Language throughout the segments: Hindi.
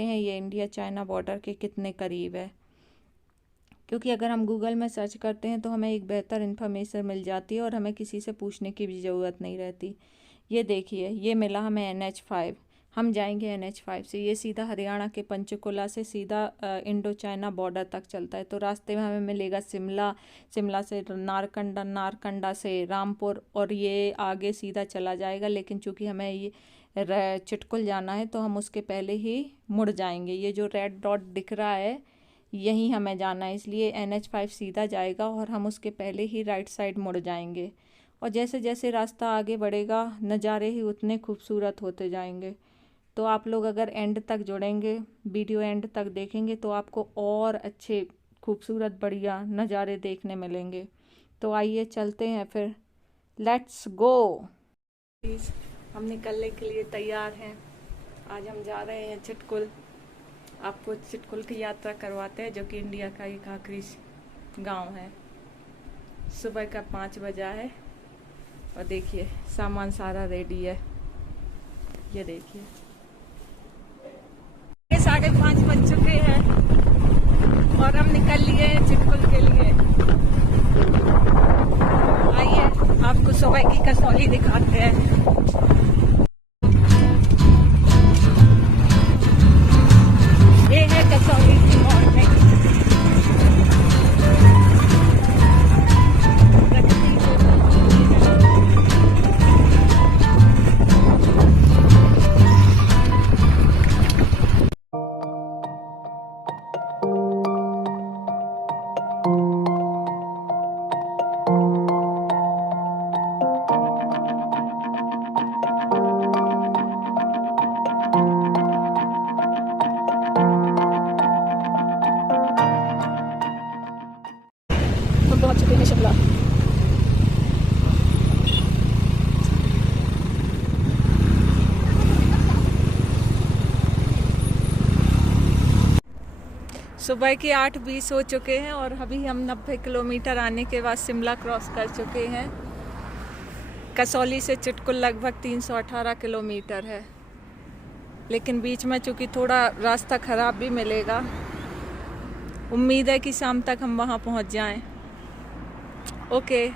करते हैं ये इंडिया चाइना बॉर्डर के कितने करीब है, क्योंकि अगर हम गूगल में सर्च करते हैं तो हमें एक बेहतर इन्फॉर्मेशन मिल जाती है और हमें किसी से पूछने की भी ज़रूरत नहीं रहती। ये देखिए, ये मिला हमें NH5। हम जाएंगे NH5 से, ये सीधा हरियाणा के पंचकुला से सीधा इंडो चाइना बॉर्डर तक चलता है। तो रास्ते में हमें मिलेगा शिमला, शिमला से नारकंडा, नारकंडा से रामपुर, और ये आगे सीधा चला जाएगा। लेकिन चूंकि हमें ये चिटकुल जाना है तो हम उसके पहले ही मुड़ जाएंगे। ये जो रेड डॉट दिख रहा है यहीं हमें जाना है, इसलिए NH5 सीधा जाएगा और हम उसके पहले ही राइट साइड मुड़ जाएंगे। और जैसे जैसे रास्ता आगे बढ़ेगा नज़ारे ही उतने खूबसूरत होते जाएंगे। तो आप लोग अगर एंड तक जुड़ेंगे, वीडियो एंड तक देखेंगे तो आपको और अच्छे खूबसूरत बढ़िया नज़ारे देखने मिलेंगे। तो आइए चलते हैं फिर, लेट्स गो। हम निकलने के लिए तैयार हैं। आज हम जा रहे हैं चिटकुल। आपको चिटकुल की यात्रा करवाते हैं, जो कि इंडिया का एक आखिरी गांव है। सुबह का 5 बजा है और देखिए सामान सारा रेडी है। ये देखिए 5:30 बज चुके हैं और हम निकल लिए हैं चिटकुल के लिए। आइए आपको सुबह की कसौली दिखाते हैं। ये है कसौली की मॉर्निंग। पहुंच चुके हैं शिमला। सुबह के 8:20 हो चुके हैं और अभी हम 90 किलोमीटर आने के बाद शिमला क्रॉस कर चुके हैं। कसौली से चिटकुल लगभग 318 किलोमीटर है, लेकिन बीच में चूँकि थोड़ा रास्ता ख़राब भी मिलेगा। उम्मीद है कि शाम तक हम वहाँ पहुँच जाएं। ओके,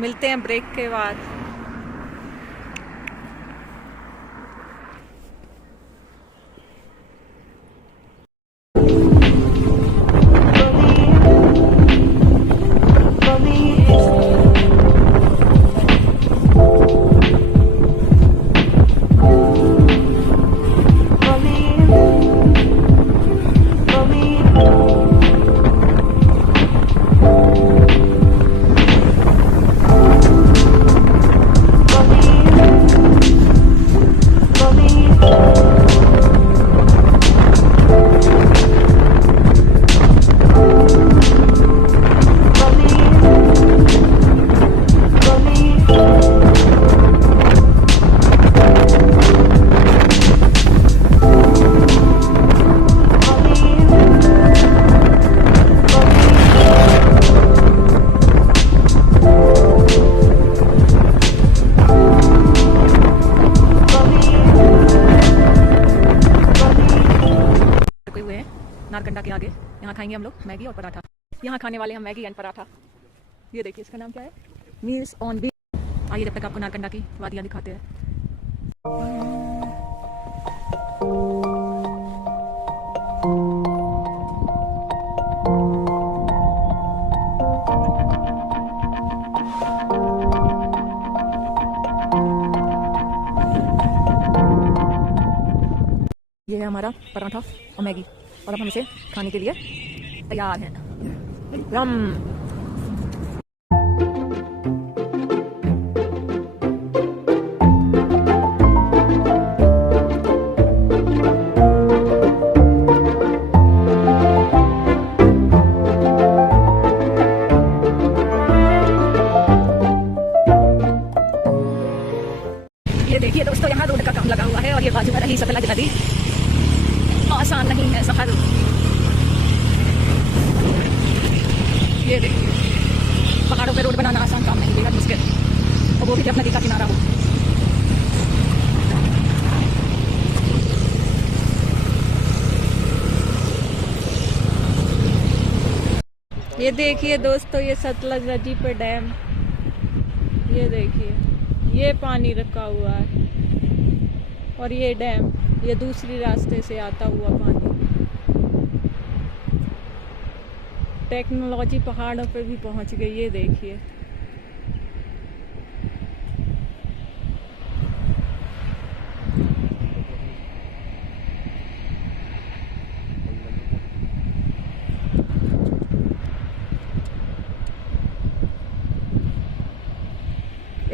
मिलते हैं ब्रेक के बाद। नारकंडा के आगे यहाँ खाएंगे हम लोग मैगी और पराठा। यहाँ खाने वाले हम मैगी एंड पराठा। ये देखिए इसका नाम क्या है, मील्स ऑन व्हील्स। आइए जब तक आपको नारकंडा की वादियाँ दिखाते हैं। ये है हमारा पराठा और मैगी और अब हम इसे खाने के लिए तैयार हैं। यम। ये देखिए दोस्तों, यहाँ रोड का काम लगा हुआ है और ये बाजू में रही सतलज नदी। आसान नहीं है सफर। ये देखिए पहाड़ों पे रोड बनाना आसान काम नहीं, बेहद मुश्किल, और वो भी जब नदी का किनारा हो। ये देखिए दोस्तों, ये सतलज नदी पे डैम, ये देखिए ये पानी रखा हुआ है और ये डैम, ये दूसरी रास्ते से आता हुआ पानी। टेक्नोलॉजी पहाड़ों पे भी पहुंच गई, ये देखिए।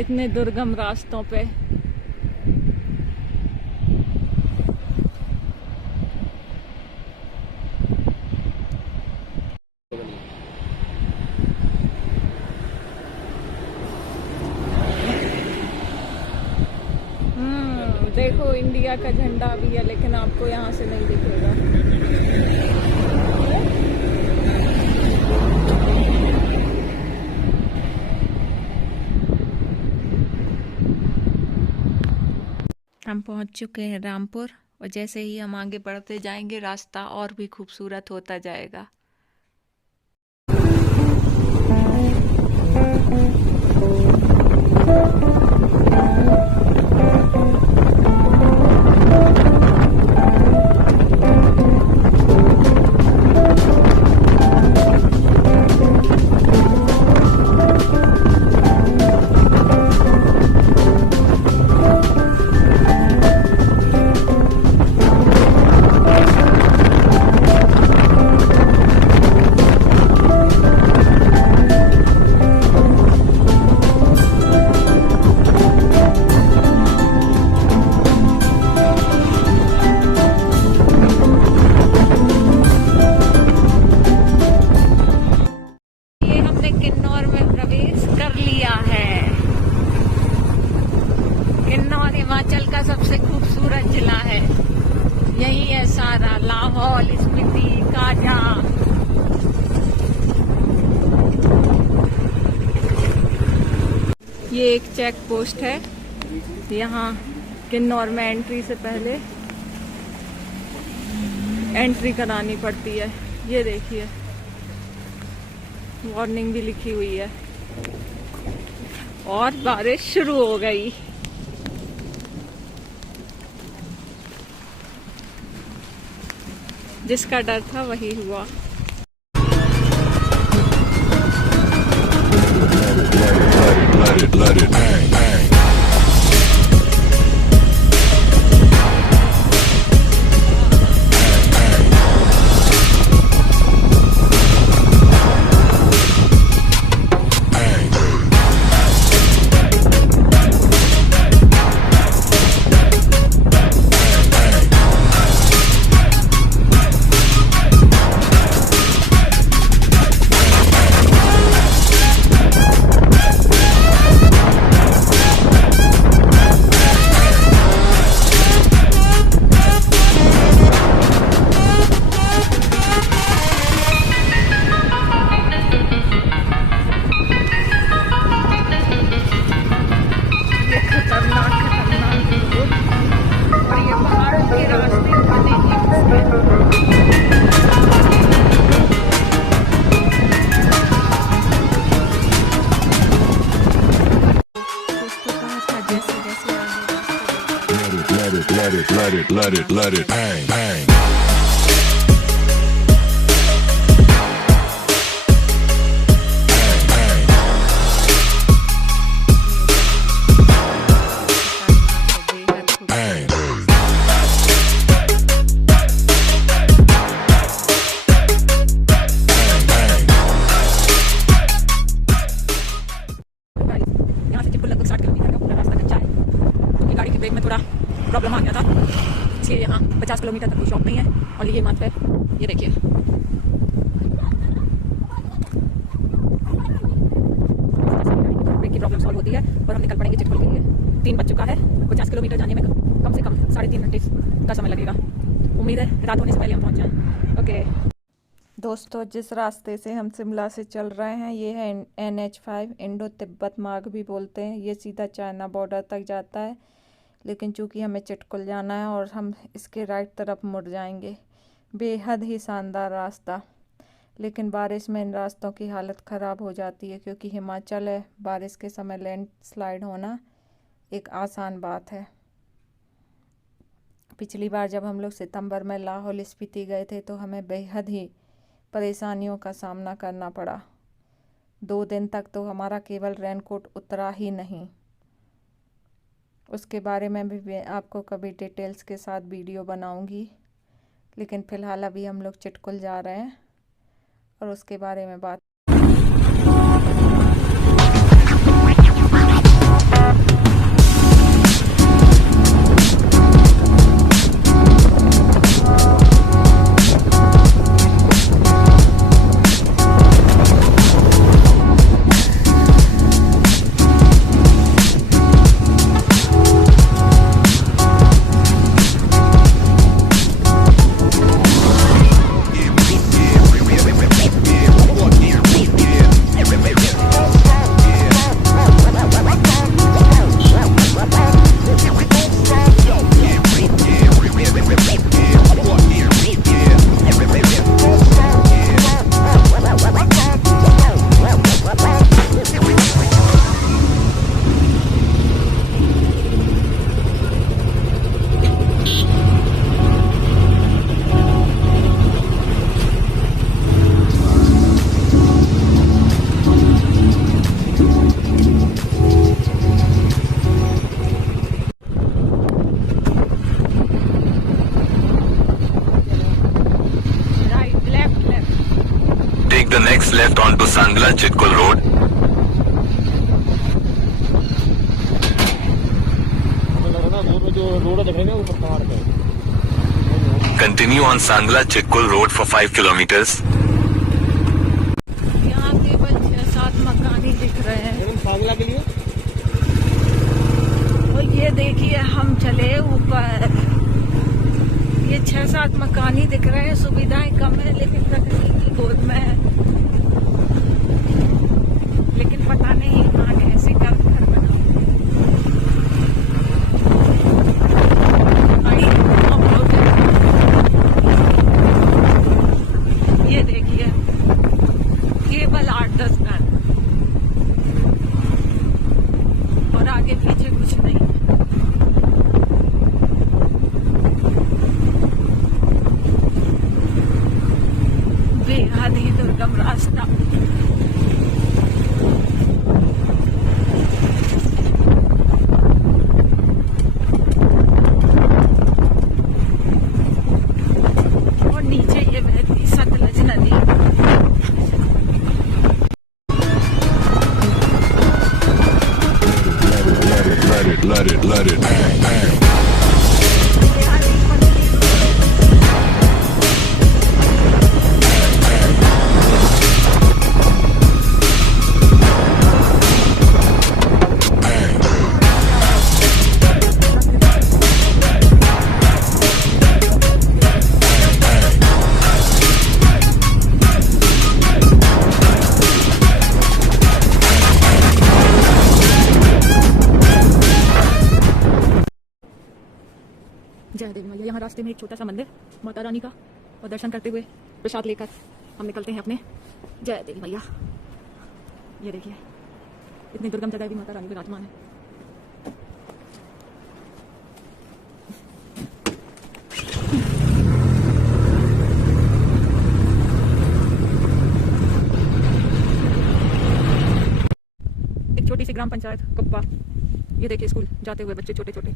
इतने दुर्गम रास्तों पे देखो इंडिया का झंडा भी है, लेकिन आपको यहाँ से नहीं दिखेगा। हम पहुँच चुके हैं रामपुर, और जैसे ही हम आगे बढ़ते जाएंगे रास्ता और भी खूबसूरत होता जाएगा। हिमाचल का सबसे खूबसूरत जिला है, यही है सारा, लाहौल, स्पीति, काजा। ये एक चेक पोस्ट है, यहाँ किन्नौर में एंट्री से पहले एंट्री करानी पड़ती है। ये देखिए वार्निंग भी लिखी हुई है। और बारिश शुरू हो गई। जिसका डर था वही हुआ। Let it bang, bang. Let it bang, bang. यहाँ से चिपकुल लगभग 60 किलोमीटर का पूरा रास्ता कच्चा है, क्योंकि गाड़ी की ब्रेक में थोड़ा प्रॉब्लम आ गया था, इसलिए यहाँ 50 किलोमीटर तक कोई शॉप नहीं है। और ये मात्र है, ये देखिए ब्रेक की प्रॉब्लम सॉल्व होती है और हम निकल पड़ेंगे चिटकुल के लिए। 3 बज चुका है, 50 किलोमीटर जाने में कम से कम 3.5 घंटे का समय लगेगा। उम्मीद है रात होने से पहले हम पहुँच जाएँ। ओके दोस्तों, जिस रास्ते से हम शिमला से चल रहे हैं ये है NH5, इंडो तिब्बत मार्ग भी बोलते हैं। ये सीधा चाइना बॉर्डर तक जाता है, लेकिन चूंकि हमें चिटकुल जाना है और हम इसके राइट तरफ मुड़ जाएंगे। बेहद ही शानदार रास्ता, लेकिन बारिश में इन रास्तों की हालत ख़राब हो जाती है, क्योंकि हिमाचल है, बारिश के समय लैंडस्लाइड होना एक आसान बात है। पिछली बार जब हम लोग सितंबर में लाहौल स्पीति गए थे तो हमें बेहद ही परेशानियों का सामना करना पड़ा। 2 दिन तक तो हमारा केवल रेनकोट उतरा ही नहीं। उसके बारे में भी आपको कभी डिटेल्स के साथ वीडियो बनाऊंगी, लेकिन फ़िलहाल अभी हम लोग चिटकुल जा रहे हैं और उसके बारे में बात। Take the next left onto Sangla Chitkul Road. Continue on Sangla Chitkul Road for 5 kilometers. यहाँ केवल 6-7 मकान ही दिख रहे हैं। सांगला के लिए और ये देखिए हम चले ऊपर, ये 6-7 मकान ही दिख रहे हैं। सुविधाएं कम है लेकिन तकनीकी गोद में है। लेकिन पता नहीं कहाँ कैसे घर बनाओ। ये देखिए केवल 8-10 घर और आगे पीछे कुछ नहीं। बेहद ही दुर्गम रास्ता। और नीचे ये बहती सतलज नदी। Let it. जय देवी मैया। यहाँ रास्ते में एक छोटा सा मंदिर माता रानी का, और दर्शन करते हुए प्रसाद लेकर हम निकलते हैं अपने। जय देवी मैया। ये देखिए इतनी दुर्गम जगह भी माता रानी विराजमान है। एक छोटी सी ग्राम पंचायत कुप्पा। ये देखिए स्कूल जाते हुए बच्चे छोटे छोटे।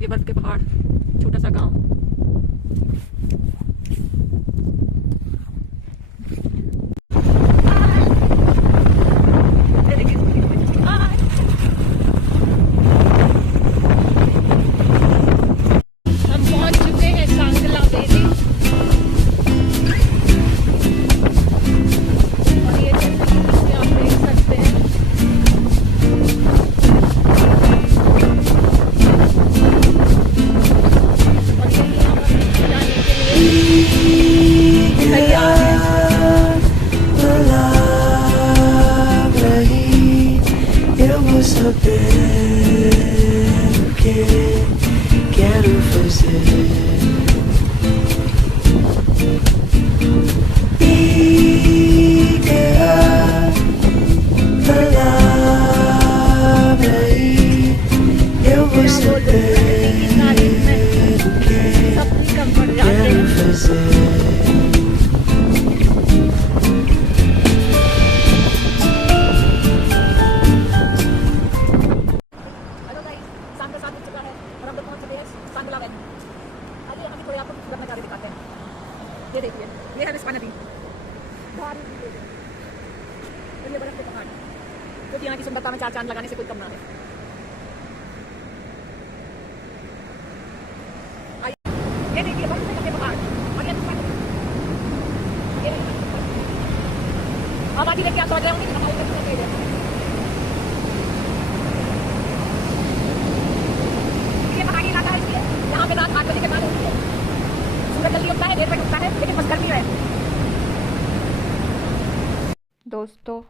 ये बर्फ के पहाड़, छोटा सा गांव। हम पहुंच चुके हैं सांगला बेरी। और ये आप देख सकते हैं आपको खूबसूरत नज़ारे दिखाते हैं। ये देखिए, ये है रिस्पा नदी, और ये बर्फ के पहाड़, जो कि यहाँ की सुंदरता में 4 चांद लगाने से कोई कम ना है। ये देखिए बर्फ से ढके पहाड़, और ये रिस्पा नदी। अब आती लेके आप समझ रहे होंगे कि हमारी कितनी तेज है। ये पहाड़ी इलाका है, इसलिए यहाँ पे रात 8 बजे के बाद होती है। सूरज जल्दी उगता है, देर तक उगता है, लेकिन बस गर्मी है। दोस्तों,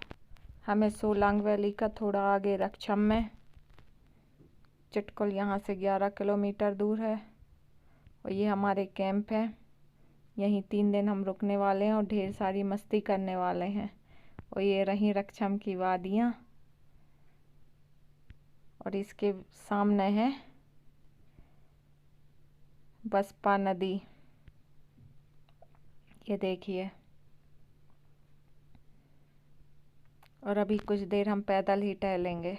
हमें सोलांग वैली का थोड़ा आगे रक्षम में, चिटकुल यहाँ से 11 किलोमीटर दूर है, और ये हमारे कैंप है। यहीं 3 दिन हम रुकने वाले हैं और ढेर सारी मस्ती करने वाले हैं। और ये रही रक्षम की वादियाँ, और इसके सामने है बसपा नदी। ये देखिए, और अभी कुछ देर हम पैदल ही टहलेंगे।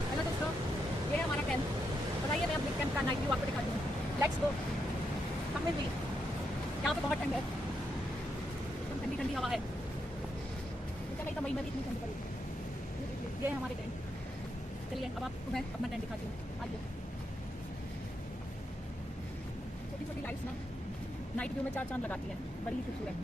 हेलो दोस्तों, ये है हमारा कैंप। बताइए, मैं अपने कैंप का नाइट व्यू आपको दिखा दूँ। Let's go, come with me. यहाँ पे बहुत ठंड है, एकदम ठंडी ठंडी हवा है। मुझे नहीं था मई में भी इतनी ठंड पड़ी। ये है हमारे टेंट। चलिए अब आपको मैं अपना टेंट दिखाती हूँ। आइए। छोटी छोटी लाइट्स ना नाइट व्यू में 4 चांद लगाती है, बड़ी ही खूबसूरत।